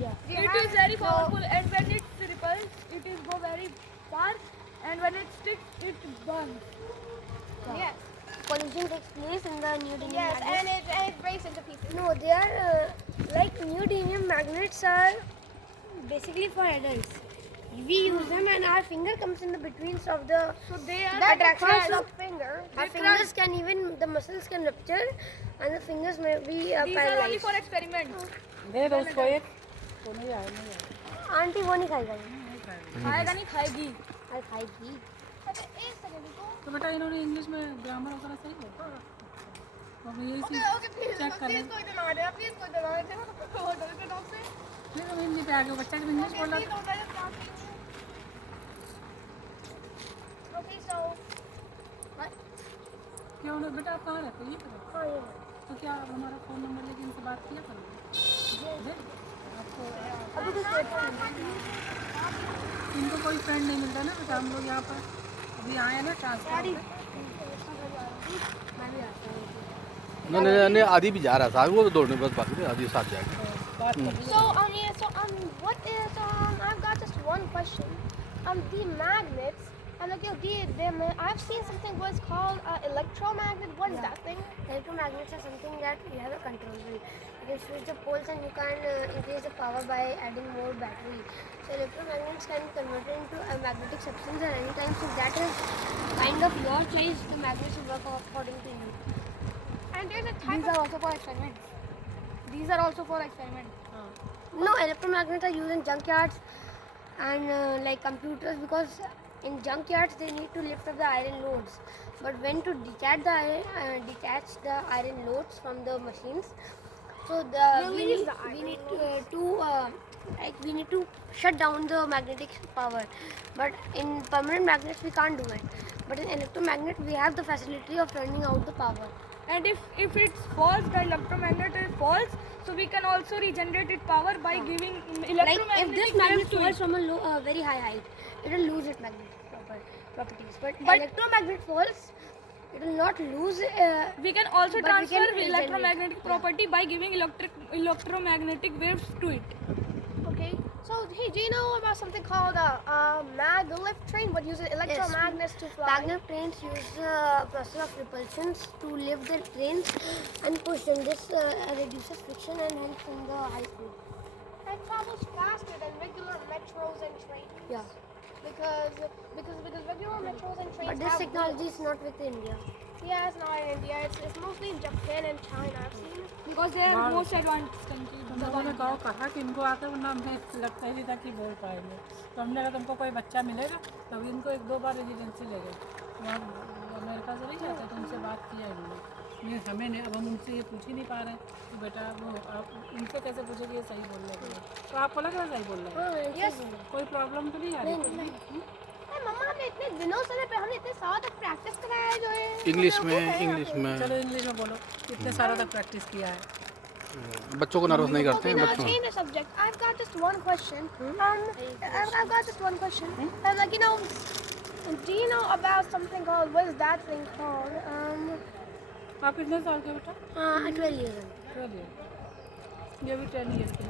Yeah. It is very powerful, and when it repels, it is go very far, and when it sticks, it burns. Yes. Collision takes place in the neodymium Yes, magnets. and it breaks into pieces. No, they are like neodymium magnets are basically for adults. We use them and our finger comes in the betweens of the. So they are That attraction. cracks So the finger. our fingers can even, the muscles can rupture and the fingers may be These are only paralyzed. for experiments. दे दो उसको एक वो नहीं आया नहीं आया aunty वो नहीं खाएगा, नहीं खाएगा खाएगा नहीं खाएगी. और खाएगी. तो बेटा इन्होंने इंग्लिश में ग्रामर वगैरह सही है तो हम यही चीज़ Okay, please, चेक कर please लें कोई दिमाग दे, please कोई दिमाग दे. होटल के डॉग से. नहीं तो हिंदी पे आ गए बच्चा जब इंग्लिश बोल रहा Please था don't let us talk. Okay, so क्या उन्होंने बेटा आप कहाँ रहते हो ये करो हाँ ये तो क्या आप हमारा फ़ोन नंबर लेके इनसे बात किया करोगे आपको अभी कुछ पेपर नहीं. इनको कोई फ्रेंड नहीं मिलता ना बेटा हम लोग यहाँ पर अभी आए ना ट्रांसफर पे मैं भी आता हूँ. नहीं आदि भी जा रहा था वो तो दौड़ने बस बाकी थी आदि साथ जाएगा. बात कर So what is I've got just one question. The magnets. I've seen something was called electromagnet. What is that thing? Electromagnets are something that you have a control with. You can switch the poles and you can increase the power by adding more battery. So electromagnets can be converted into a magnetic substance at any time. So that is kind of your choice. The magnets will work according to you. And there's a type These are also for experiments. These are also for experiments. No, electromagnets are used in junkyards and like computers, because in junkyards they need to lift up the iron loads. But when to detach the iron loads from the machines, so we need to shut down the magnetic power. But in permanent magnets we can't do it. But in electromagnet we have the facility of turning out the power. And if it falls, the electromagnet falls, so we can also regenerate its power by giving Like electromagnetic if this waves magnet to falls it. from a very high height, it will lose its magnetic properties. But electromagnet falls, it will not lose. We can also But we transfer can regenerate. electromagnetic property by giving electromagnetic waves to it. Okay. So hey, do you know about something called a maglev train? What uses electromagnets to fly? Magnet trains use the process of repulsions to lift the trains and push them. This reduces friction and helps in the high speed. It travels faster than regular metros and trains. Yeah. Because regular metros and trains But this have technology wheels. is not with India. Yeah, it's not in India. It's mostly in Japan and China. I've seen. Because they are most advanced country. हम लोगों ने गाँव कहा कि इनको आते वरना हमें लगता ही नहीं था कि बोल पाएंगे तो हमने कहा तुमको कोई बच्चा मिलेगा तभी इनको एक दो बार रेजिडेंसी ले गए वहाँ अमेरिका से नहीं जाते तो उनसे बात किया इन्होंने ये हमें नहीं अब हम उनसे ये पूछ ही नहीं पा रहे हैं कि बेटा वो आप उनसे कैसे पूछे कि ये सही बोल रहे हैं तो आपको लग रहा है सही बोल रहे हैं Yes. कोई प्रॉब्लम तो नहीं आ रही Hey, मम्मा हमने इतने दिनों से हमने इतने सालों तक प्रैक्टिस कराया है जो है इंग्लिश में चलो इंग्लिश में बोलो इतने सालों तक प्रैक्टिस किया है बच्चों को नर्वस नहीं करते Okay, हैं now बच्चों change the subject. I've got just one question. I've got just one question. Do you know about something called, what is that thing called? आप कितने साल के बेटा 12 years old. 12 ईयर ये भी 10 ईयर के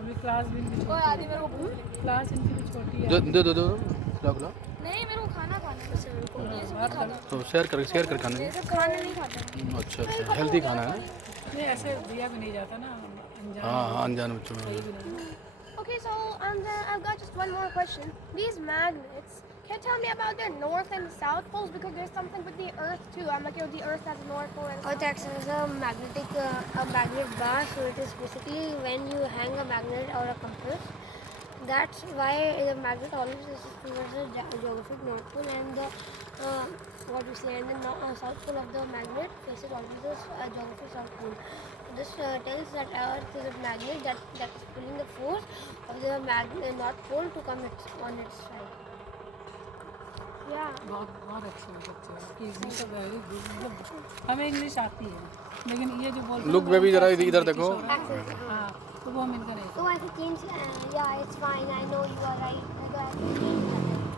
अभी क्लास भी इनकी कोई छोटी आदि मेरे को भूख है क्लास इनकी भी छोटी है दो खिलाओ नहीं, मेरे को खाना खाना है. बात करो तो शेयर कर खाने ये सब खाना नहीं खाता. अच्छा हेल्दी खाना है नहीं ऐसे दिया भी नहीं जाता ना अनजान हाँ अनजान बच्चों में सही भी नहीं Okay, so I've got just one more question. These magnets, can you tell me about their north and south poles? Because there's something with the Earth too. I'm like, the Earth has a north pole and a Earth acts as a magnet bar. So it is basically when you hang a magnet or a compass. That's why the magnet always is towards the geographic north pole, and the south pole of the magnet faces always the geographic south pole. This tells that Earth is a magnet that is pulling the force of the north pole to come on its side. yeah. बहुत अच्छे हैं बच्चे आपकी English तो very good मतलब हमें English आती है लेकिन ये जो बोलते लुक बेबी जरा इधर देखो हाँ तो वो हम इनका नहीं So I have to change. Yeah, it's fine. I know you are right. I have to change that.